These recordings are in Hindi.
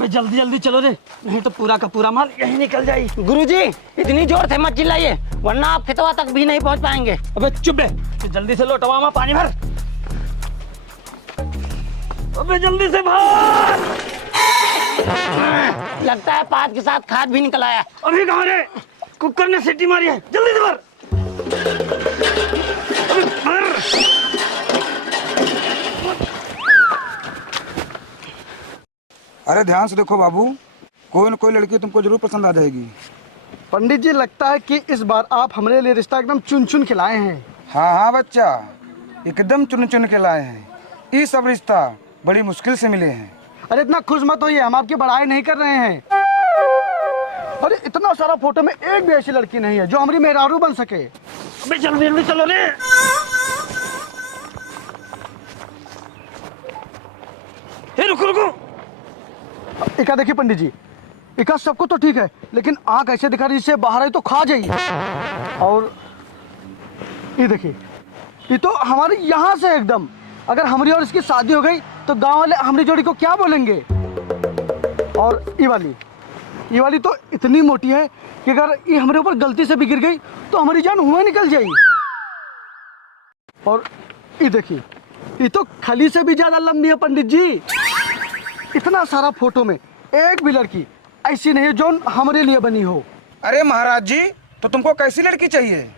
अबे जल्दी जल्दी चलो रे, नहीं तो पूरा का पूरा माल यहीं निकल जाए। गुरुजी इतनी जोर से मत चिल्लाइए वरना आप खेतवा तक भी नहीं पहुंच पाएंगे। अबे चुप बे, जल्दी से लोटवा में पानी भर। अबे जल्दी से भाग। लगता है पाद के साथ खाद भी निकल आया। अभी कहाँ रे? कुकर ने सीटी मारी है, जल्दी से भर। अबे भर। अरे ध्यान से देखो बाबू, कोई न कोई लड़की तुमको जरूर पसंद आ जाएगी। पंडित जी लगता है कि इस बार आप हमारे लिए रिश्ता एकदम चुन चुन के लाए हैं। हाँ हाँ बच्चा, एकदम चुन चुन के लाए हैं। ये सब रिश्ता बड़ी मुश्किल से मिले हैं। अरे इतना खुश मत होइए, हम आपकी बड़ाई नहीं कर रहे हैं। अरे इतना सारा फोटो में एक भी ऐसी लड़की नहीं है जो हमारी मेहरारू बन सके। अबे जल्दी जल्दी चलो रे। हे रुको रुको। इका देखिए पंडित जी, इका सबको तो ठीक है लेकिन आँख ऐसे दिखा रही जिससे बाहर आई तो खा जाइए। और ये देखिए, ये तो हमारे यहाँ से एकदम, अगर हमारी और इसकी शादी हो गई तो गांव वाले हमारी जोड़ी को क्या बोलेंगे। और ये वाली तो इतनी मोटी है कि अगर ये हमारे ऊपर गलती से भी गिर गई तो हमारी जान हुआ निकल जाएगी। और ये देखिए, ये तो खली से भी ज्यादा लंबी है पंडित जी। इतना सारा फोटो में एक भी लड़की ऐसी नहीं है जो हमारे लिए बनी हो। अरे महाराज जी, तो तुमको कैसी लड़की चाहिए?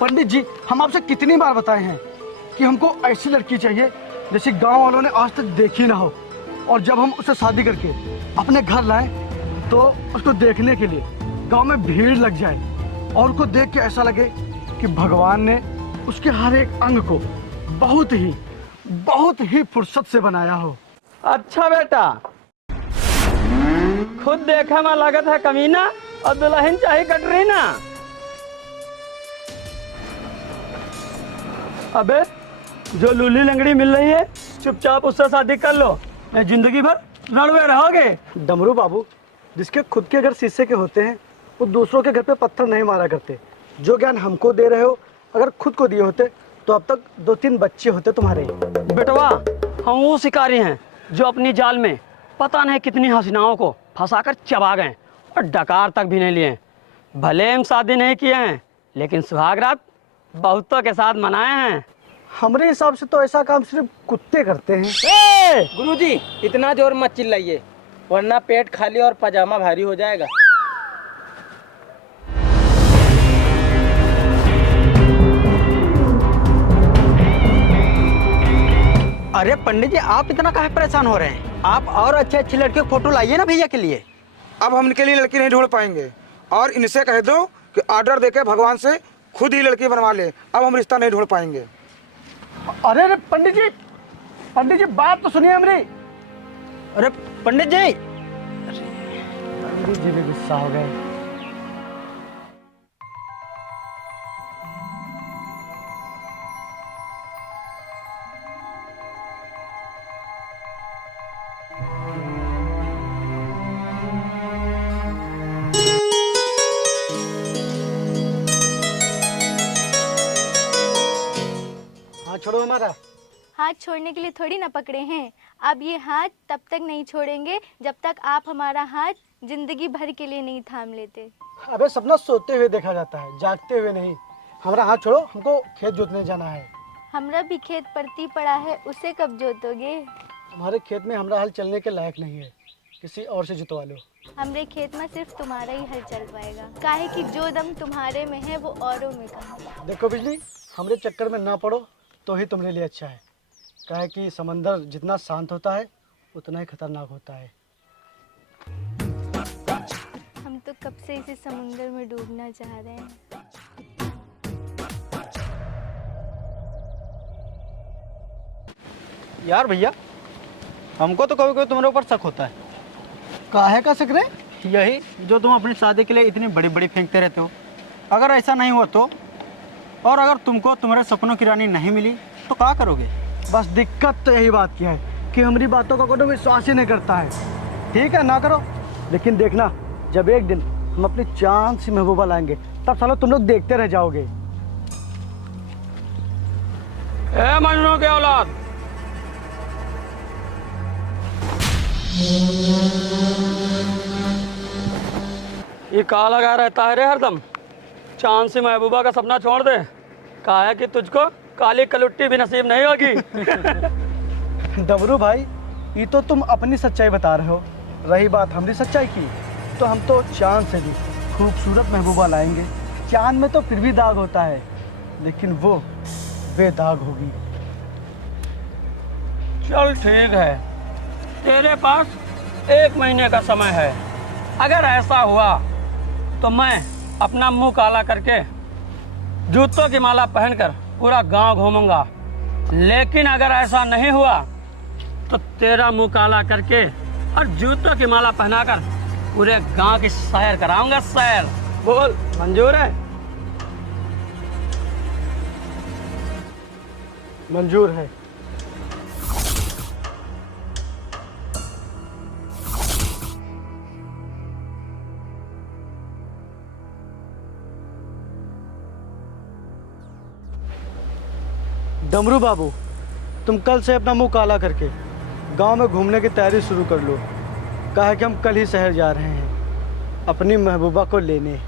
पंडित जी हम आपसे कितनी बार बताए हैं कि हमको ऐसी लड़की चाहिए जैसे गांव वालों ने आज तक देखी ना हो, और जब हम उससे शादी करके अपने घर लाए तो उसको देखने के लिए गांव में भीड़ लग जाए और उसको देख के ऐसा लगे कि भगवान ने उसके हर एक अंग को बहुत ही फुर्सत से बनाया हो। अच्छा बेटा, खुद देखा में लागत है कमीना और दुल्हन चाहे कटरीना। अबे जो लूली लंगड़ी मिल रही है चुपचाप उससे शादी कर लो, नहीं जिंदगी भर लड़वे रहोगे। डमरू बाबू, जिसके खुद के घर शीशे के होते हैं वो दूसरों के घर पे पत्थर नहीं मारा करते। जो ज्ञान हमको दे रहे हो अगर खुद को दिए होते तो अब तक 2-3 बच्चे होते तुम्हारे। बेटवा हम वो शिकारी हैं जो अपनी जाल में पता नहीं कितनी हसीनाओं को फंसाकर चबा गए और डकार तक भी नहीं लिए। भले हम शादी नहीं किए हैं लेकिन सुहाग रात बहुतों के साथ मनाए हैं। हमारे हिसाब से तो ऐसा काम सिर्फ कुत्ते करते हैं। गुरुजी इतना जोर मत चिल्लाइए वरना पेट खाली और पजामा भारी हो जाएगा। अरे पंडित जी आप इतना काहे परेशान हो रहे हैं? आप और अच्छी लड़की फोटो लाइए ना भैया के लिए। अब हम इनके लिए लड़की नहीं ढूंढ पाएंगे और इनसे कह दो कि ऑर्डर देके भगवान से खुद ही लड़की बनवा ले। अब हम रिश्ता नहीं ढूंढ पाएंगे। अरे पंडित जी बात तो सुनिए हमारी। अरे पंडित जी भी गुस्सा हो गए। हाँ छोड़ो हमारा। हाथ छोड़ने के लिए थोड़ी ना पकड़े हैं। अब ये हाथ तब तक नहीं छोड़ेंगे जब तक आप हमारा हाथ जिंदगी भर के लिए नहीं थाम लेते। अबे सपना सोते हुए देखा जाता है, जागते हुए नहीं। हमारा हाथ छोड़ो, हमको खेत जोतने जाना है। हमरा भी खेत परती पड़ा है, उसे कब जोतोगे? हमारे खेत में हमारा हल चलने के लायक नहीं है, किसी और से जुतवा लो। हमरे खेत में सिर्फ तुम्हारा ही हल चल पाएगा, काहे कि जो दम तुम्हारे में है वो औरों में कहाँ। देखो बिजली, हमरे चक्कर में ना पड़ो तो ही तुम्हारे लिए अच्छा है। काहे कि समंदर जितना शांत होता है उतना ही खतरनाक होता है। हम तो कब से इसे समुंदर में डूबना चाह रहे हैं। यार भैया हमको तो कभी कभी तुम्हारे ऊपर शक होता है। काहे का शक रे? यही जो तुम अपनी शादी के लिए इतनी बड़ी बड़ी फेंकते रहते हो। अगर ऐसा नहीं हुआ तो, और अगर तुमको तुम्हारे सपनों की रानी नहीं मिली तो क्या करोगे? बस दिक्कत तो यही बात की है कि हमारी बातों का कोई विश्वास ही नहीं करता है। ठीक है ना करो, लेकिन देखना जब एक दिन हम अपनी चांद सी महबूबा लाएंगे तब सालों तुम लोग देखते रह जाओगे। ए मजनू के औलाद, ये का लगा रहता है रे हरदम? चांद से महबूबा का सपना छोड़ दे। कहा है कि तुझको काली कलुट्टी भी नसीब नहीं होगी। डबरू भाई, ये तो तुम अपनी सच्चाई बता रहे हो। रही बात हमारी सच्चाई की, तो हम तो चांद से भी खूबसूरत महबूबा लाएंगे। चांद में तो फिर भी दाग होता है, लेकिन वो बेदाग होगी। चल ठीक है, तेरे पास 1 महीने का समय है। अगर ऐसा हुआ तो मैं अपना मुंह काला करके जूतों की माला पहनकर पूरा गांव घूमूंगा। लेकिन अगर ऐसा नहीं हुआ तो तेरा मुंह काला करके और जूतों की माला पहनाकर पूरे गांव की सैर कराऊंगा। सैर बोल, मंजूर है? मंजूर है। डमरू बाबू, तुम कल से अपना मुंह काला करके गांव में घूमने की तैयारी शुरू कर लो। कहा है कि हम कल ही शहर जा रहे हैं अपनी महबूबा को लेने।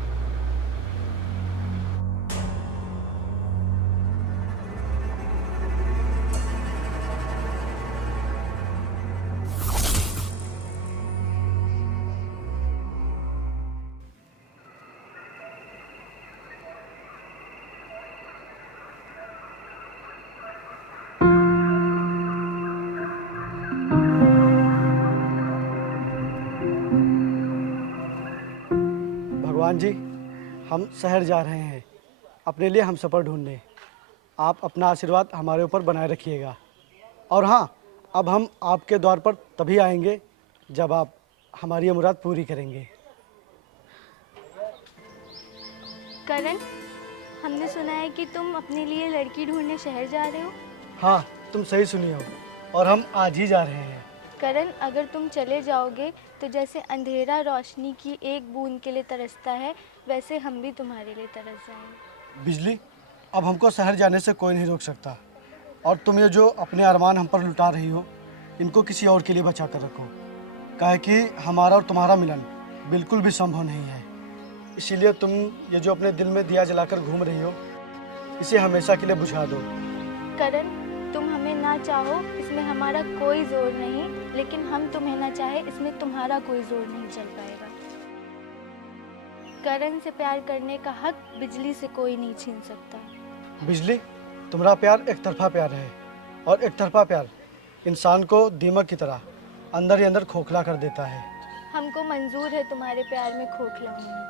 भगवान जी, हम शहर जा रहे हैं अपने लिए हम सफ़र ढूंढने। आप अपना आशीर्वाद हमारे ऊपर बनाए रखिएगा। और हाँ, अब हम आपके द्वार पर तभी आएंगे जब आप हमारी ये मुराद पूरी करेंगे। करण, हमने सुना है कि तुम अपने लिए लड़की ढूंढने शहर जा रहे हो। हाँ, तुम सही सुनी हो, और हम आज ही जा रहे हैं। करण, अगर तुम चले जाओगे तो जैसे अंधेरा रोशनी की एक बूंद के लिए तरसता है, वैसे हम भी तुम्हारे लिए तरस जाएंगे। बिजली, अब हमको शहर जाने से कोई नहीं रोक सकता। और तुम ये जो अपने अरमान हम पर लुटा रही हो, इनको किसी और के लिए बचा कर रखो। काहे कि हमारा और तुम्हारा मिलन बिल्कुल भी संभव नहीं है। इसीलिए तुम ये जो अपने दिल में दिया जलाकर घूम रही हो, इसे हमेशा के लिए बुझा दो। करण, तुम हमें ना चाहो इसमें हमारा कोई जोर नहीं, लेकिन हम तुम्हें ना चाहे इसमें तुम्हारा कोई जोर नहीं चल पाएगा। करण से प्यार करने का हक बिजली से कोई नहीं छीन सकता। बिजली, तुम्हारा प्यार एक तरफा प्यार है, और एक तरफा प्यार इंसान को दीमक की तरह अंदर ही अंदर खोखला कर देता है। हमको मंजूर है तुम्हारे प्यार में खोखला होना।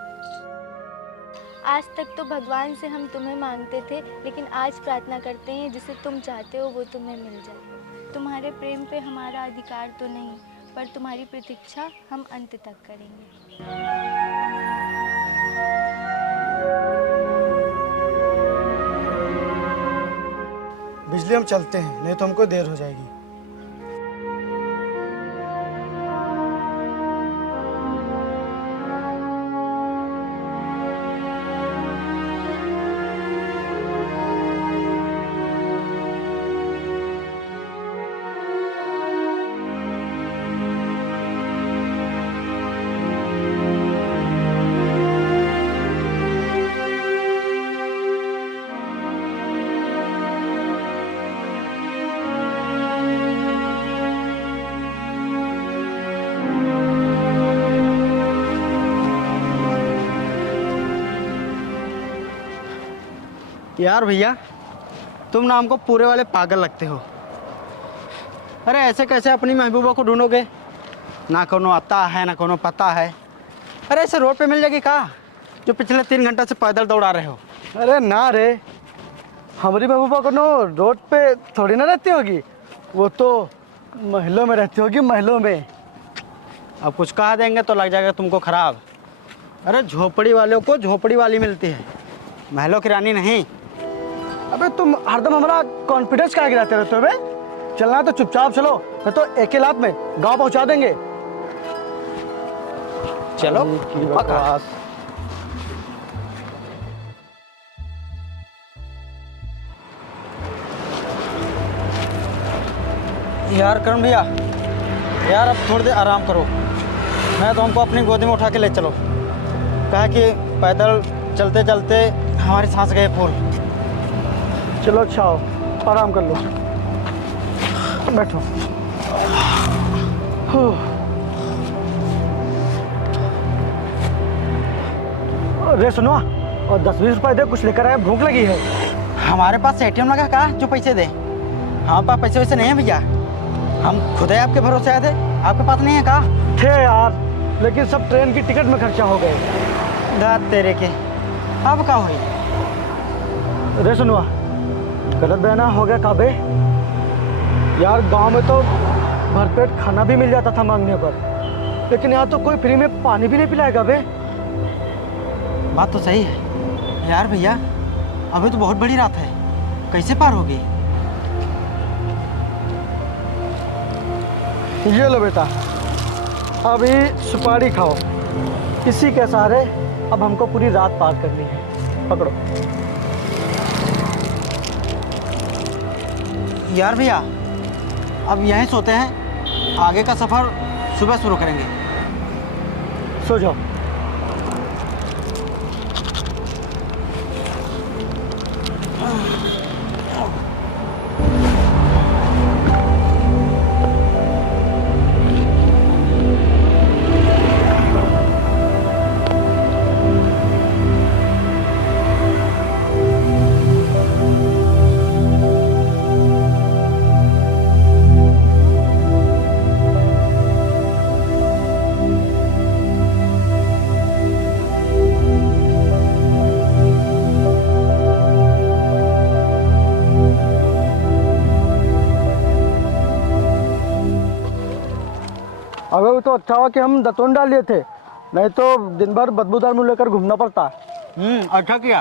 आज तक तो भगवान से हम तुम्हें मांगते थे, लेकिन आज प्रार्थना करते हैं जिसे तुम चाहते हो वो तुम्हें मिल जाए। तुम्हारे प्रेम पे हमारा अधिकार तो नहीं, पर तुम्हारी प्रतीक्षा हम अंत तक करेंगे। बिजली, हम चलते हैं, नहीं तो हमको देर हो जाएगी। यार भैया, तुम ना हमको पूरे वाले पागल लगते हो। अरे ऐसे कैसे अपनी महबूबा को ढूंढोगे? ना कोनो आता है ना कोनो पता है। अरे ऐसे रोड पे मिल जाएगी का, जो पिछले 3 घंटे से पैदल दौड़ा रहे हो? अरे ना रे, हमारी महबूबा को नो रोड पे थोड़ी ना रहती होगी, वो तो महलों में रहती होगी, महलों में। अब कुछ कहा देंगे तो लग जाएगा तुमको खराब। अरे झोपड़ी वालों को झोपड़ी वाली मिलती है, महलों की रानी नहीं। अबे तुम हरदम हमारा कॉन्फिडेंस काहे गिराते रहते हो बे? चलना है तो चुपचाप चलो, नहीं तो एक ही लात में गांव पहुंचा देंगे। चलो की बकवास। यार करण भैया, यार अब थोड़ी देर आराम करो, मैं तो हमको अपनी गोदी में उठा के ले चलो। कहा कि पैदल चलते चलते हमारी सांस गए फूल। चलो अच्छा हो, आराम कर लो, बैठो। रे सुनो, और 10-20 रुपए दे, कुछ लेकर आए, भूख लगी है। हमारे पास एटीएम लगा कहा जो पैसे दे? हमारे पास पैसे वैसे नहीं है भैया, हम खुद ही आपके भरोसे आए थे, आपके पास नहीं है कहा? थे यार, लेकिन सब ट्रेन की टिकट में खर्चा हो गए। दाद तेरे के, अब क्या हुई? रे सुनो, गलत बयाना हो गया काबे। यार गांव में तो भरपेट खाना भी मिल जाता था मांगने पर, लेकिन यहाँ तो कोई फ्री में पानी भी नहीं पिलाएगा बे। बात तो सही है यार भैया, अभी तो बहुत बड़ी रात है, कैसे पार होगी? ये लो बेटा, अभी सुपारी खाओ, इसी के सहारे अब हमको पूरी रात पार करनी है। पकड़ो। यार भैया अब यहीं सोते हैं, आगे का सफ़र सुबह शुरू करेंगे। सो जाओ। अबे वो तो अच्छा हुआ कि हम दतोन डाल लिए थे, नहीं तो दिन भर बदबूदार मुंह लेकर घूमना पड़ता। अच्छा किया।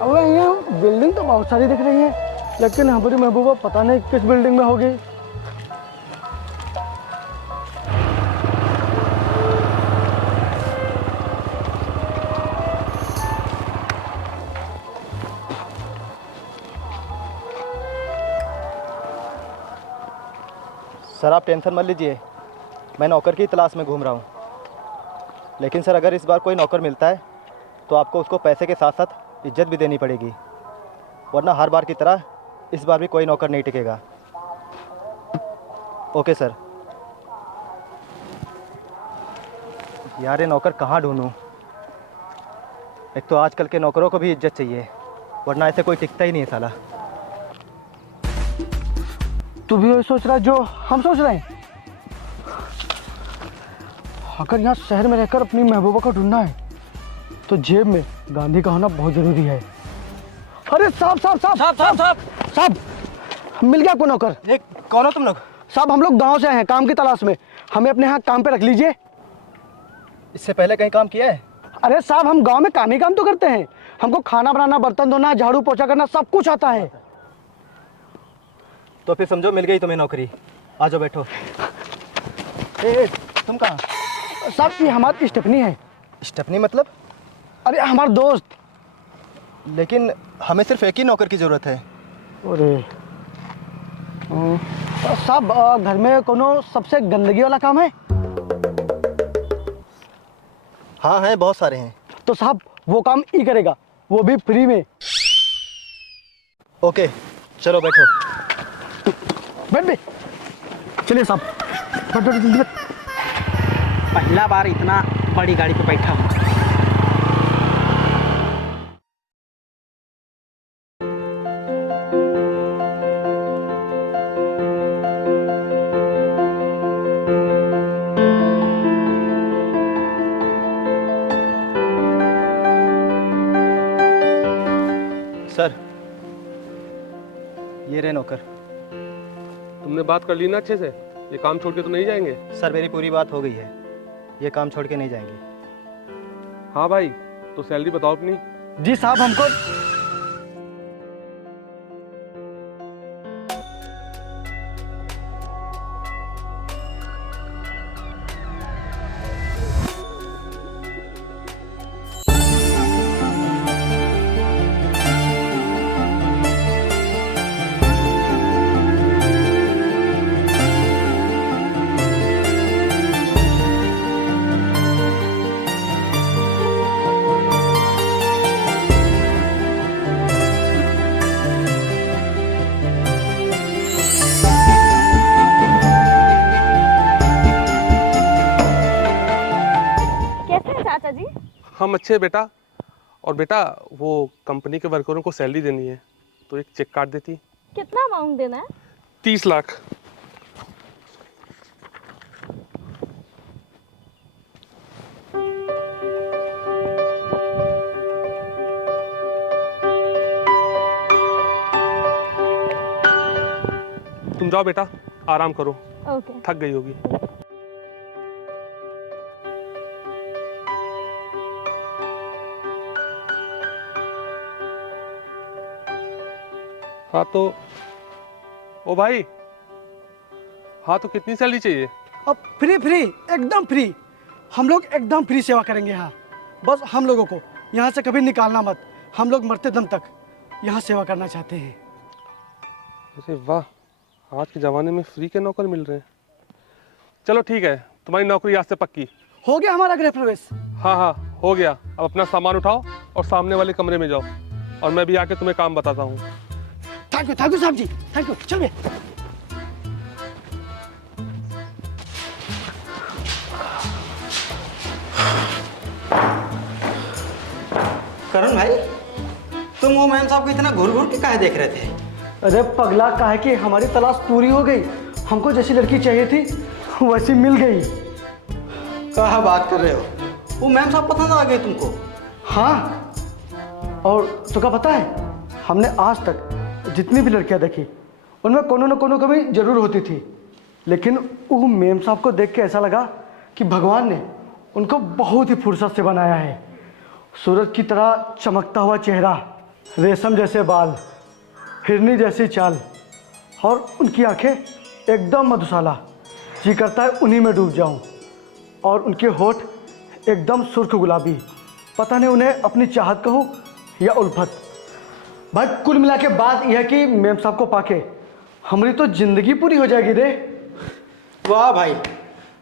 अब यहाँ बिल्डिंग तो बहुत सारी दिख रही है, लेकिन हमारी महबूबा पता नहीं किस बिल्डिंग में होगी। सर आप टेंशन मत लीजिए, मैं नौकर की तलाश में घूम रहा हूँ। लेकिन सर अगर इस बार कोई नौकर मिलता है तो आपको उसको पैसे के साथ साथ इज्जत भी देनी पड़ेगी, वरना हर बार की तरह इस बार भी कोई नौकर नहीं टिकेगा। Okay sir. यार ये नौकर कहाँ ढूंढूं? एक तो आजकल के नौकरों को भी इज्जत चाहिए, वरना ऐसे कोई टिकता ही नहीं है साला। तू भी वही सोच रहा है जो हम सोच रहे हैं? अगर यहाँ शहर में रहकर अपनी महबूबा को ढूंढना है तो जेब में गांधी का होना बहुत जरूरी है। अरे साहब साहब साहब साहब साहब साहब साहब, मिल गया आपको नौकर? एक कौन हो तुम लोग? साहब हम लोग गांव से आए हैं काम की तलाश में, हमें अपने यहाँ काम पे रख लीजिए। इससे पहले कहीं काम किया है? अरे साहब हम गांव में काम ही काम तो करते हैं, हमको खाना बनाना, बर्तन धोना, झाड़ू पोछा करना सब कुछ आता है। तो फिर समझो मिल गई तुम्हें नौकरी, आ जाओ बैठो। ए, तुम कहाँ? साहब ये हमारी स्टेफनी है। स्टेफनी मतलब? अरे हमारा दोस्त। लेकिन हमें सिर्फ एक ही नौकर की ज़रूरत है। अरे साहब घर में कोनो सबसे गंदगी वाला काम है? हाँ हैं, बहुत सारे हैं। तो साहब वो काम ही करेगा, वो भी फ्री में। ओके चलो बैठो। बैठ बे, चलिए साहब बैठ बैठ जल्दी बैठ। पहला बार इतना बड़ी गाड़ी पे बैठा हूँ। सर ये रहे नौकर। तुमने बात कर ली ना अच्छे से? ये काम छोड़ के तो नहीं जाएंगे? सर मेरी पूरी बात हो गई है, ये काम छोड़ के नहीं जाएंगे। हाँ भाई, तो सैलरी बताओ अपनी। जी साहब हमको हम अच्छे हैं बेटा। और बेटा वो कंपनी के वर्करों को सैलरी देनी है, तो एक चेक काट देती। कितना अमाउंट देना है? 30 लाख। तुम जाओ बेटा, आराम करो, ओके। थक गई होगी। हाँ तो ओ भाई, हाँ तो कितनी सैलरी चाहिए? अब फ्री फ्री, एकदम फ्री। हम लोग एकदम फ्री सेवा करेंगे यहाँ। बस हम लोगों को यहाँ से कभी निकालना मत। हम लोग मरते दम तक यहाँ सेवा करना चाहते हैं। अरे वाह, आज के ज़माने में फ्री के नौकर मिल रहे हैं। चलो ठीक है, तुम्हारी नौकरी आज से पक्की। हो गया हमारा गृह प्रवेश। हाँ हाँ हो गया। अब अपना सामान उठाओ और सामने वाले कमरे में जाओ, और मैं भी आके तुम्हें काम बताता हूँ। थैंक यू साहब जी, थैंक यू। चलिए। करण भाई, तुम वो मैम साहब को इतना घूर घूर के काहे देख रहे थे? अरे पगला, काहे कि हमारी तलाश पूरी हो गई। हमको जैसी लड़की चाहिए थी वैसी मिल गई। कहा बात कर रहे हो? वो मैम साहब पसंद आ गए तुमको? हाँ, और तो क्या पता है, हमने आज तक जितनी भी लड़कियां देखी उनमें कोनो न कोनो कमी जरूर होती थी, लेकिन वो मेम साहब को देख के ऐसा लगा कि भगवान ने उनको बहुत ही फुर्सत से बनाया है। सूरज की तरह चमकता हुआ चेहरा, रेशम जैसे बाल, हिरनी जैसी चाल, और उनकी आंखें एकदम मधुशाला। जी करता है उन्हीं में डूब जाऊं। और उनके होठ एकदम सुर्ख गुलाबी। पता नहीं उन्हें अपनी चाहत कहूँ या उल्फत। भाई कुल मिला के बात यह है कि मेम साहब को पाके हमारी तो जिंदगी पूरी हो जाएगी रे। वाह भाई,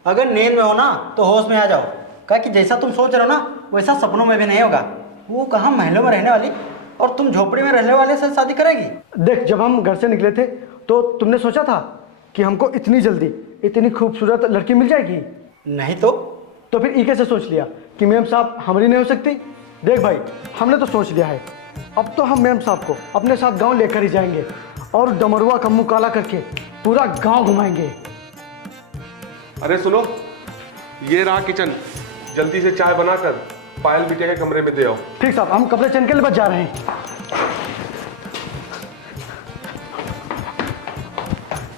अगर नींद में हो ना तो होश में आ जाओ। कहा कि जैसा तुम सोच रहे हो ना वैसा सपनों में भी नहीं होगा। वो कहाँ महलों में रहने वाली और तुम झोपड़ी में रहने वाले से शादी करेगी? देख, जब हम घर से निकले थे तो तुमने सोचा था कि हमको इतनी जल्दी इतनी खूबसूरत लड़की मिल जाएगी? नहीं तो फिर ये कैसे सोच लिया कि मेम साहब हमारी नहीं हो सकती? देख भाई, हमने तो सोच लिया है। अब तो हम मेम साहब को अपने साथ गांव लेकर ही जाएंगे और डमरुआ का मुंह काला करके पूरा गांव घुमाएंगे। अरे सुनो, ये रहा किचन, जल्दी से चाय बनाकर पायल बिटिया के कमरे में दे आओ। ठीक साहब, हम कपड़े चेंज के लिए बच जा रहे हैं।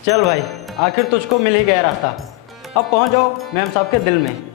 चल भाई, आखिर तुझको मिल ही गया रास्ता। अब पहुंच जाओ मैम साहब के दिल में।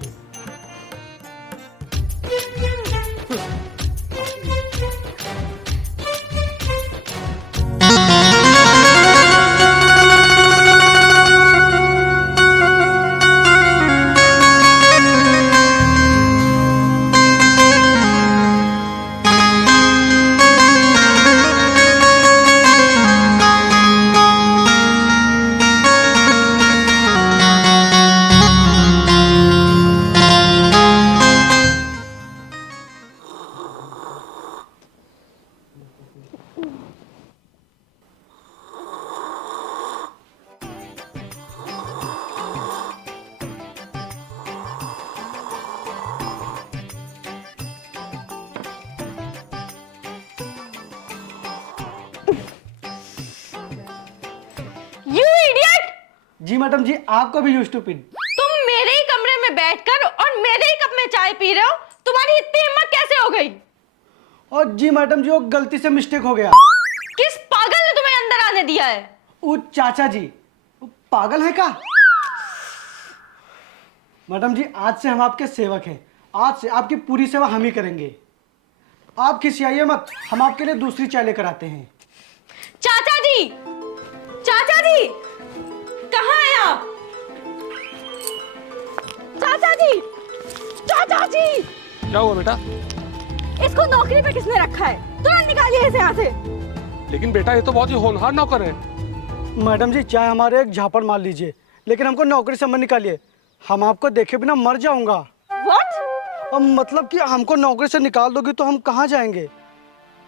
जी मैडम जी, आपको भी यूज टू पिन। तुम मेरे ही कमरे में बैठकर और मेरे ही कप में चाय पी रहे हो, तुम्हारी इतनी हिम्मत कैसे हो गई? और जी मैडम जी, वो गलती से मिस्टेक हो गया। किस पागल ने तुम्हें अंदर आने दिया है? वो चाचा जी। वो पागल है का? मैडम जी, आज से हम आपके सेवक हैं। आज से आपकी पूरी सेवा हम ही करेंगे। आप खिसियाइए मत, हम आपके लिए दूसरी चाय लेकर आते हैं। चाचा जी, चाचा जी, कहाँ हैं आप? चाचा जी, चाचा जी। क्या हुआ बेटा? इसको नौकरी पे किसने रखा है? तुरंत निकालिए इसे यहाँ से। लेकिन बेटा ये तो बहुत ही होनहार नौकर है। मैडम जी, चाहे हमारे एक झापड़ मार लीजिए, लेकिन हमको नौकरी से मत निकालिए। हम आपको देखे बिना मर जाऊंगा। What? अब मतलब कि हमको नौकरी से निकाल दोगी तो हम कहाँ जाएंगे?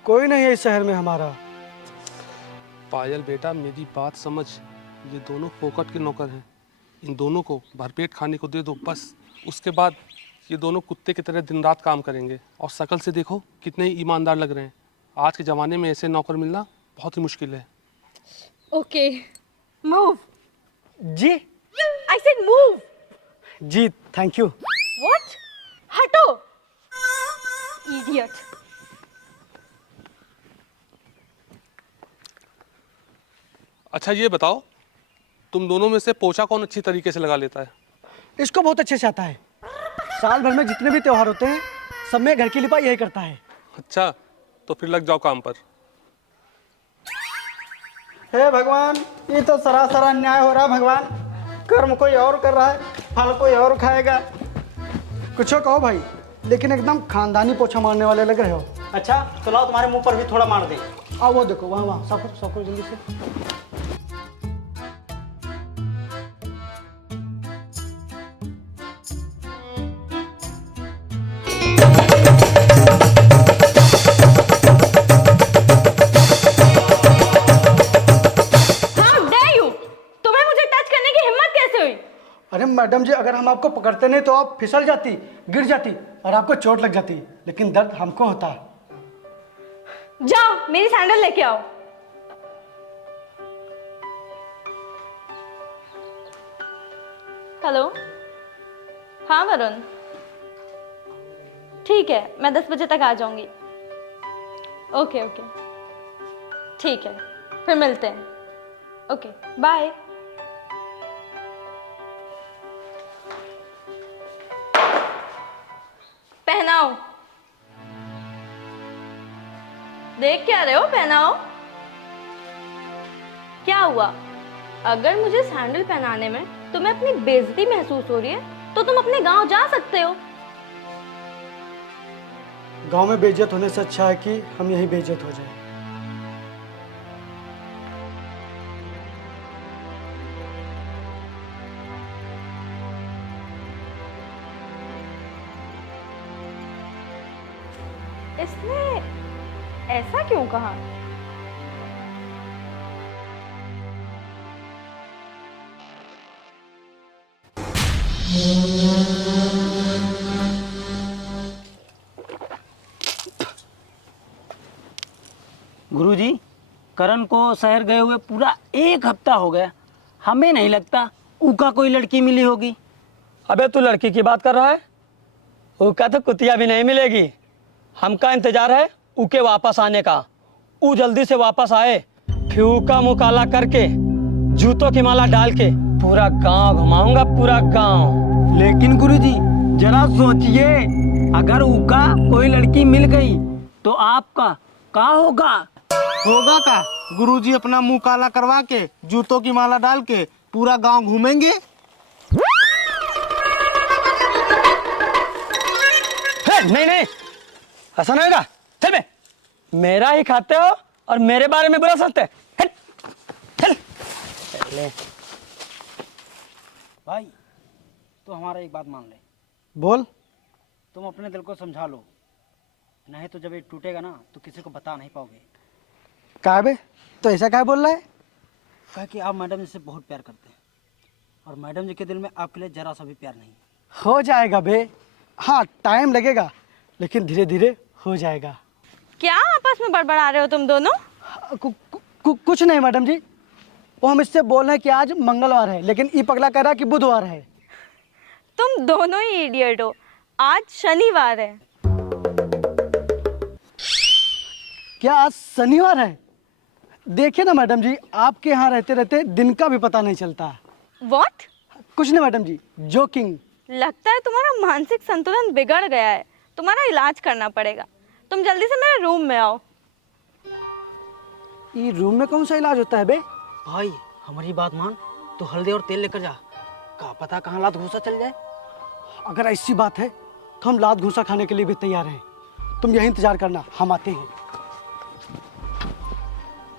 कोई नहीं है इस शहर में हमारा। पायल बेटा, मेरी बात समझ, ये दोनों फोकट के नौकर हैं। इन दोनों को भरपेट खाने को दे दो, बस उसके बाद ये दोनों कुत्ते की तरह दिन रात काम करेंगे और शक्ल से देखो कितने ही ईमानदार लग रहे हैं। आज के ज़माने में ऐसे नौकर मिलना बहुत ही मुश्किल है। Okay, move. जी आई सेड मूव। जी थैंक यू। व्हाट? हटो, इडियट। अच्छा ये बताओ, तुम दोनों में से पोछा कौन अच्छी तरीके से लगा लेता है? इसको बहुत अच्छे से आता है। साल भर में जितने भी त्योहार होते हैं सब में घर की लिपाई यही करता है। अच्छा, तो फिर लग जाओ काम पर। हे भगवान, ये तो सरासर अन्याय हो रहा है भगवान। कर्म कोई और कर रहा है, फल कोई और खाएगा। कुछ कहो भाई, लेकिन एकदम खानदानी पोछा मारने वाले लग रहे हो। अच्छा तो लाओ तुम्हारे मुंह पर भी थोड़ा मार दे। आओ वो देखो, वहाँ वहाँ साफ करो जल्दी से। अरे मैडम जी, अगर हम आपको पकड़ते नहीं तो आप फिसल जाती, गिर जाती और आपको चोट लग जाती, लेकिन दर्द हमको होता। जाओ मेरी सैंडल लेके आओ। हेलो, हाँ वरुण, ठीक है, मैं 10 बजे तक आ जाऊंगी। ओके ओके, ठीक है, फिर मिलते हैं। Okay bye. पहनाओ। देख क्या रहे हो? पहनाओ। क्या हुआ? अगर मुझे सैंडल पहनाने में तुम्हें अपनी बेइज्जती महसूस हो रही है तो तुम अपने गांव जा सकते हो। गांव में बेइज्जत होने से अच्छा है कि हम यही बेइज्जत हो जाए। इसने ऐसा क्यों कहा? गुरुजी, करण को शहर गए हुए पूरा 1 हफ्ता हो गया। हमें नहीं लगता उका कोई लड़की मिली होगी। अबे तू लड़की की बात कर रहा है? उका तो कुतिया भी नहीं मिलेगी। हमका इंतजार है उके वापस आने का। ऊ जल्दी से वापस आए, फिर उका मुँह काला करके जूतों की माला डाल के पूरा गांव घुमाऊंगा, पूरा गांव। लेकिन गुरुजी जरा सोचिए, अगर उका कोई लड़की मिल गई तो आपका क्या होगा? होगा का? गुरुजी अपना मुंह काला करवा के जूतों की माला डाल के पूरा गांव घूमेंगे। नहीं नहीं, ऐसा नहीं होगा। चल बे, मेरा ही खाते हो और मेरे बारे में बुरा सोचते। चल चल। भाई तो हमारा एक बात मान ले। बोल। तुम अपने दिल को समझा लो, नहीं तो जब ये टूटेगा ना तो किसी को बता नहीं पाओगे। क्या बे, तो ऐसा क्या बोल रहा है? कह कि आप मैडम जी से बहुत प्यार करते हैं और मैडम जी के दिल में आपके लिए जरा सा भी प्यार नहीं। हो जाएगा बे। हाँ टाइम लगेगा, लेकिन धीरे धीरे हो जाएगा। क्या आपस में बड़बड़ा रहे हो तुम दोनों? कुछ नहीं मैडम जी, वो हम इससे बोल रहे हैं कि आज मंगलवार है, लेकिन ई पगला कह रहा कि बुधवार है। तुम दोनों ही इडियट हो। आज शनिवार है। क्या आज शनिवार है? देखिए ना मैडम जी, आपके यहाँ रहते रहते दिन का भी पता नहीं चलता। व्हाट? कुछ नहीं मैडम जी, जोकिंग। लगता है तुम्हारा मानसिक संतुलन बिगड़ गया है। तुम्हारा इलाज करना पड़ेगा। तुम जल्दी से मेरे रूम में आओ। ये रूम में कौन सा इलाज होता है बे? भाई हमारी बात मान, तो हल्दी और तेल लेकर जा, क्या पता कहाँ लात घूसा चल जाए। अगर ऐसी बात है तो हम लात घूसा खाने के लिए भी तैयार हैं। तुम यही इंतजार करना, हम आते हैं।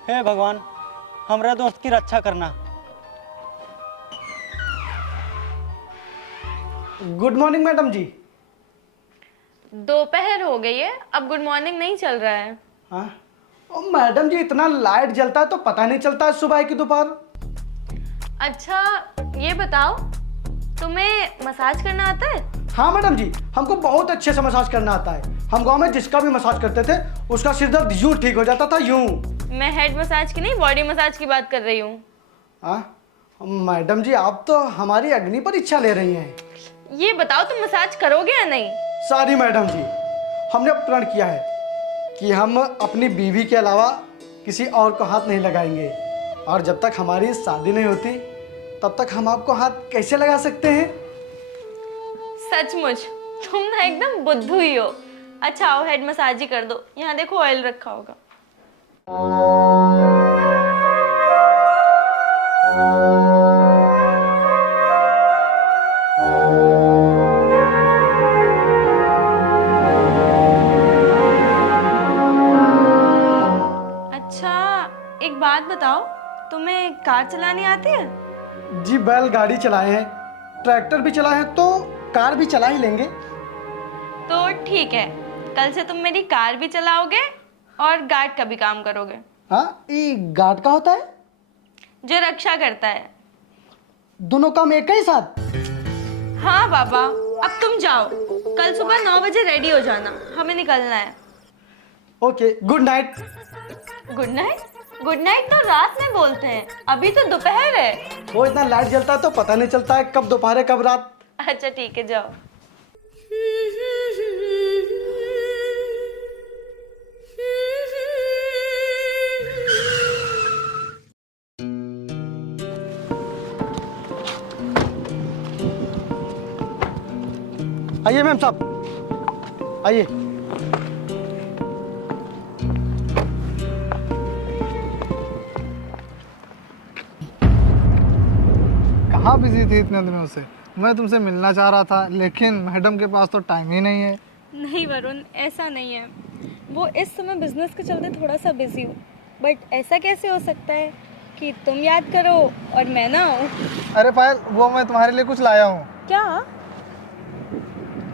हे भगवान, हमारे दोस्त की रक्षा करना। गुड मॉर्निंग मैडम जी। दोपहर हो गई है, अब गुड मॉर्निंग नहीं चल रहा है। हाँ ओ मैडम जी, इतना लाइट जलता है तो पता नहीं चलता है सुबह की दोपहर। अच्छा ये बताओ, तुम्हें मसाज करना आता है? हाँ मैडम जी, हमको बहुत अच्छे से मसाज करना आता है। हम गांव में जिसका भी मसाज करते थे उसका सिर दर्द यूं ठीक हो जाता था, यूं। मैं हेड मसाज की नहीं, बॉडी मसाज की बात कर रही हूँ। हाँ मैडम जी, आप तो हमारी अग्नि परीक्षा ले रही हैं। ये बताओ तुम मसाज करोगे या नहीं? सॉरी मैडम जी, हमने प्रण किया है कि हम अपनी बीवी के अलावा किसी और को हाथ नहीं लगाएंगे, और जब तक हमारी शादी नहीं होती तब तक हम आपको हाथ कैसे लगा सकते हैं? सचमुच तुम ना एकदम बुद्धू ही हो। अच्छा आओ हेड मसाज ही कर दो, यहाँ देखो ऑयल रखा होगा। एक बात बताओ, तुम्हें कार चलानी आती है? जी बैल गाड़ी चलाए हैं, ट्रैक्टर भी चलाए हैं, तो कार भी चला ही लेंगे। तो ठीक है, कल से तुम मेरी कार भी चलाओगे और गार्ड का भी काम करोगे। हाँ, ये गार्ड का होता है? जो रक्षा करता है। दोनों काम एक ही साथ? हाँ बाबा, अब तुम जाओ, कल सुबह 9 बजे रेडी हो जाना, हमें निकलना है। Okay, good night. Good night? Good night तो रात में बोलते हैं, अभी तो दोपहर है। वो इतना लाइट जलता है तो पता नहीं चलता है कब दोपहर है कब रात। अच्छा ठीक है, जाओ। आइए मैम साहब, आइए। कहाँ बिजी थी इतने दिनों से? मैं तुमसे मिलना चाह रहा था, लेकिन मैडम के पास तो टाइम ही नहीं है। नहीं वरुण, ऐसा नहीं है। वो इस समय बिजनेस के चलते थोड़ा सा बिजी हूँ, बट ऐसा कैसे हो सकता है कि तुम याद करो और मैं ना आऊँ? अरे पायल, वो मैं तुम्हारे लिए कुछ लाया हूँ। क्या?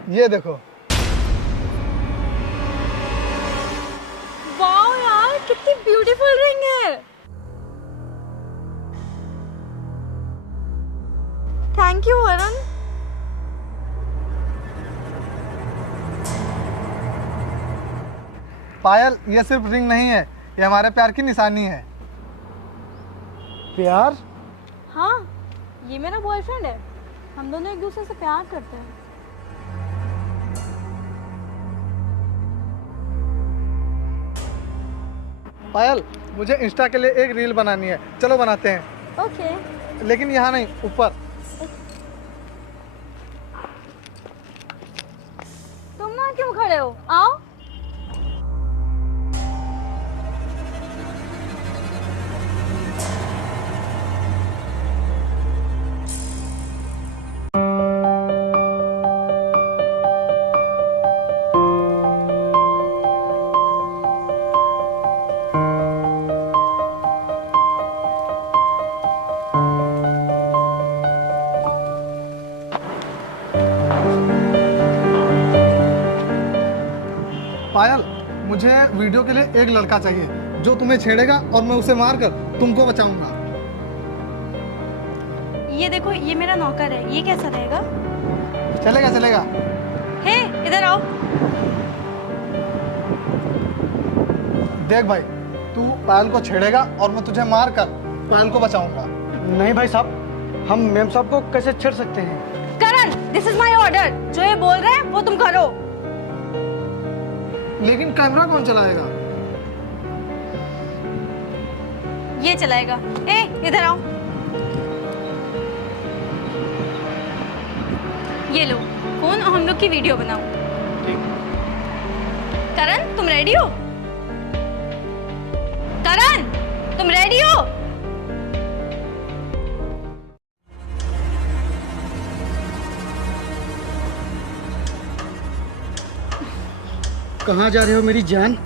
ये देखो। वाओ यार, कितनी ब्यूटीफुल रिंग है। Thank you Varun. पायल, ये सिर्फ रिंग नहीं है, ये हमारे प्यार की निशानी है। प्यार? हाँ, ये मेरा बॉयफ्रेंड है, हम दोनों एक दूसरे से प्यार करते हैं। पायल, मुझे इंस्टा के लिए एक रील बनानी है, चलो बनाते हैं। ओके। लेकिन यहाँ नहीं, ऊपर। तुम ना क्यों खड़े हो, आओ। पायल, मुझे वीडियो के लिए एक लड़का चाहिए जो तुम्हें छेड़ेगा और मैं उसे मारकर तुमको बचाऊंगा। ये देखो, ये मेरा नौकर है, ये कैसा रहेगा? चलेगा चलेगा। हे, इधर आओ। देख भाई, तू पायल को छेड़ेगा और मैं तुझे मारकर पायल को बचाऊंगा। नहीं भाई साहब, हम मैम साहब को कैसे छेड़ सकते हैं? करण, दिस इज माय ऑर्डर। जो ये बोल रहे हैं वो तुम करो। लेकिन कैमरा कौन चलाएगा? ये चलाएगा। ए, इधर आओ। ये लो फोन और हम लोग की वीडियो बनाओ। करण, तुम रेडी हो? करण, तुम रेडी हो? कहाँ जा रहे हो मेरी जान?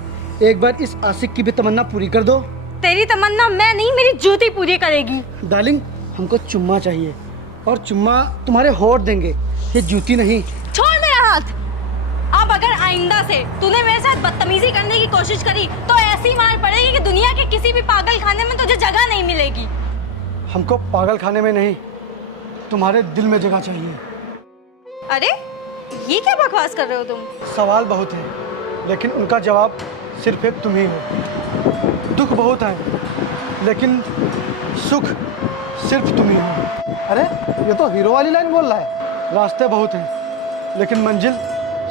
एक बार इस आशिक की भी तमन्ना पूरी कर दो। तेरी तमन्ना मैं नहीं, मेरी जूती पूरी करेगी। डार्लिंग, हमको चुम्मा चाहिए, और चुम्मा तुम्हारे होठ देंगे, ये जूती नहीं। छोड़ मेरा हाथ। अब अगर आइंदा से तूने मेरे साथ बदतमीजी करने की कोशिश करी तो ऐसी मार पड़ेगी कि दुनिया के किसी भी पागल खाने में तुझे जगह नहीं मिलेगी। हमको पागल खाने में नहीं, तुम्हारे दिल में जगह चाहिए। अरे, ये क्या बकवास कर रहे हो तुम? सवाल बहुत हैं, लेकिन उनका जवाब सिर्फ एक तुम ही हो। दुख बहुत है, लेकिन सुख सिर्फ तुम ही हो। अरे ये तो हीरो वाली लाइन बोल रहा है। रास्ते बहुत हैं, लेकिन मंजिल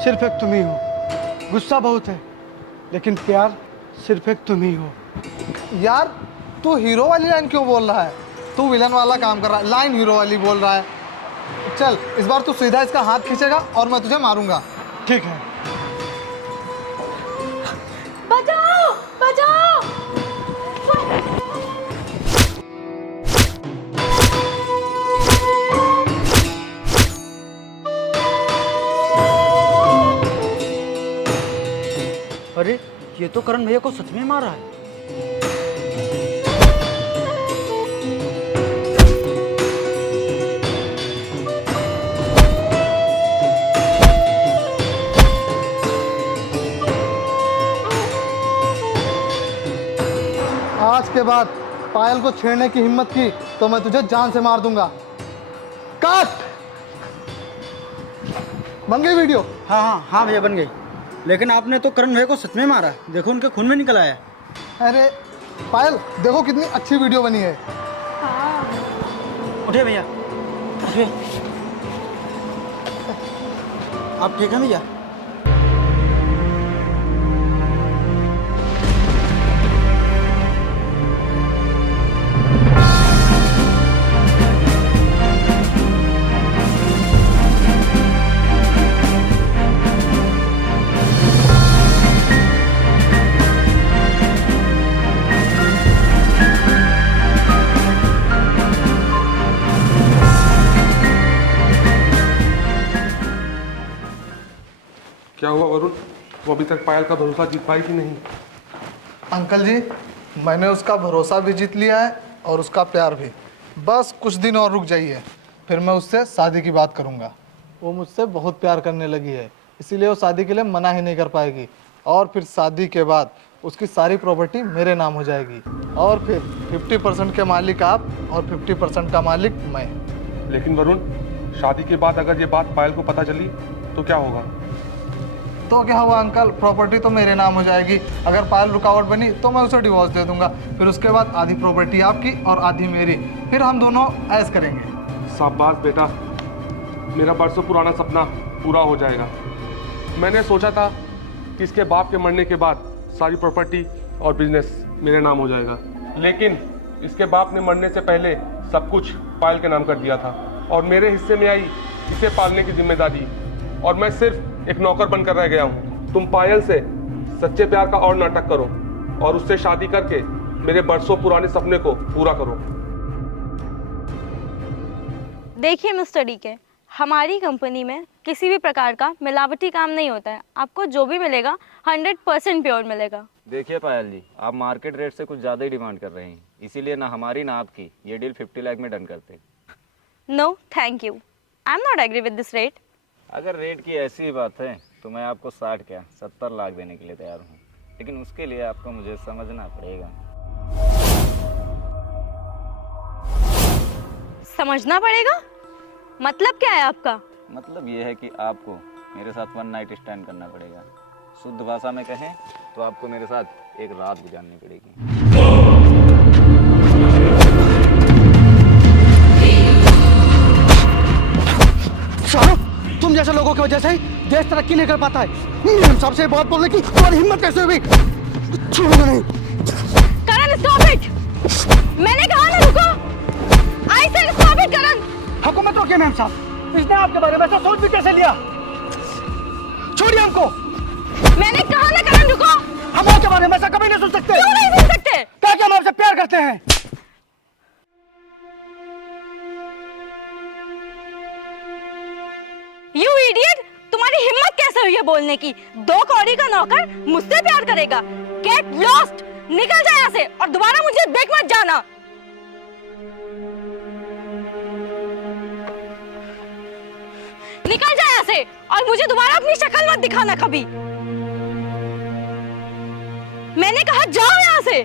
सिर्फ एक तुम ही हो। गुस्सा बहुत है, लेकिन प्यार सिर्फ एक तुम ही हो। यार तू हीरो वाली लाइन क्यों बोल रहा है? तू विलन वाला काम कर रहा है, लाइन हीरो वाली बोल रहा है। चल इस बार तू सीधा इसका हाथ खींचेगा और मैं तुझे मारूंगा। ठीक है। बचाओ बचाओ। अरे ये तो करण भैया को सच में मारा है। आज के बाद पायल को छेड़ने की हिम्मत की तो मैं तुझे जान से मार दूंगा। काट। बन गई वीडियो? हाँ हाँ हाँ भैया बन गई। लेकिन आपने तो करण भैया को सच में मारा। देखो उनके खून में निकल आया। अरे पायल देखो कितनी अच्छी वीडियो बनी है। उठिए भैया उठिए। आप ठीक हैं भैया? क्या हुआ वरुण, वो अभी तक पायल का भरोसा जीत पाई कि नहीं? अंकल जी मैंने उसका भरोसा भी जीत लिया है और उसका प्यार भी। बस कुछ दिन और रुक जाइए, फिर मैं उससे शादी की बात करूंगा। वो मुझसे बहुत प्यार करने लगी है, इसीलिए वो शादी के लिए मना ही नहीं कर पाएगी। और फिर शादी के बाद उसकी सारी प्रॉपर्टी मेरे नाम हो जाएगी और फिर 50% के मालिक आप और 50% का मालिक मैं। लेकिन वरुण, शादी के बाद अगर ये बात पायल को पता चली तो क्या होगा? तो क्या हुआ अंकल, प्रॉपर्टी तो मेरे नाम हो जाएगी। अगर पायल रुकावट बनी तो मैं उसे डिवोर्स दे दूंगा। फिर उसके बाद आधी प्रॉपर्टी आपकी और आधी मेरी, फिर हम दोनों ऐश करेंगे। शाबाश बेटा, मेरा बरसों पुराना सपना पूरा हो जाएगा। मैंने सोचा था कि इसके बाप के मरने के बाद सारी प्रॉपर्टी और बिजनेस मेरे नाम हो जाएगा, लेकिन इसके बाप ने मरने से पहले सब कुछ पायल के नाम कर दिया था और मेरे हिस्से में आई इसे पालने की जिम्मेदारी, और मैं सिर्फ एक नौकर बनकर रह गया हूँ। तुम पायल से सच्चे प्यार का और नाटक करो और उससे शादी करके मेरे बरसों पुराने सपने को पूरा करो। देखिए मिस्टर डीके, हमारी कंपनी में किसी भी प्रकार का मिलावटी काम नहीं होता है। आपको जो भी मिलेगा 100% प्योर मिलेगा। देखिए पायल जी, आप मार्केट रेट से कुछ ज़्यादा ही डिमांड कर रहे हैं, इसीलिए ना हमारी ना आपकी ये डील 50 लाख में डन करते। No thank you, I am not agree with this rate. अगर रेट की ऐसी ही बात है तो मैं आपको 60 क्या 70 लाख देने के लिए तैयार हूँ, लेकिन उसके लिए आपको मुझे समझना पड़ेगा। समझना पड़ेगा? मतलब क्या है आपका? मतलब ये है कि आपको मेरे साथ 1 नाइट स्टैंड करना पड़ेगा। शुद्ध भाषा में कहें तो आपको मेरे साथ एक रात गुजारनी पड़ेगी। तुम जैसे लोगों की वजह से ही देश तरक्की नहीं कर पाता है। हम सबसे बात बोलने की तुम्हारी हिम्मत कैसे हुई? छोड़ूंगा नहीं। करण स्टॉप इट! मैंने कहा ना रुको। आई सेड स्टॉप इट करण। हुकूमत रोकिए मैम साहब, इसने आपके बारे में ऐसा सोच भी कैसे लिया? छोड़िए हमको। मैंने कहा ना करण रुको। हम आपके बारे में ऐसा कभी नहीं सुन सकते। क्यों नहीं सुन सकते? क्या हम आपसे प्यार करते हैं। You idiot! तुम्हारी हिम्मत कैसे हुई है बोलने की? 2 कौड़ी का नौकर मुझसे प्यार करेगा? Get lost! निकल जा यहाँ से और दोबारा मुझे देख मत जाना। निकल जा यहाँ से और मुझे दोबारा अपनी शक्ल मत दिखाना कभी। मैंने कहा जाओ यहाँ से।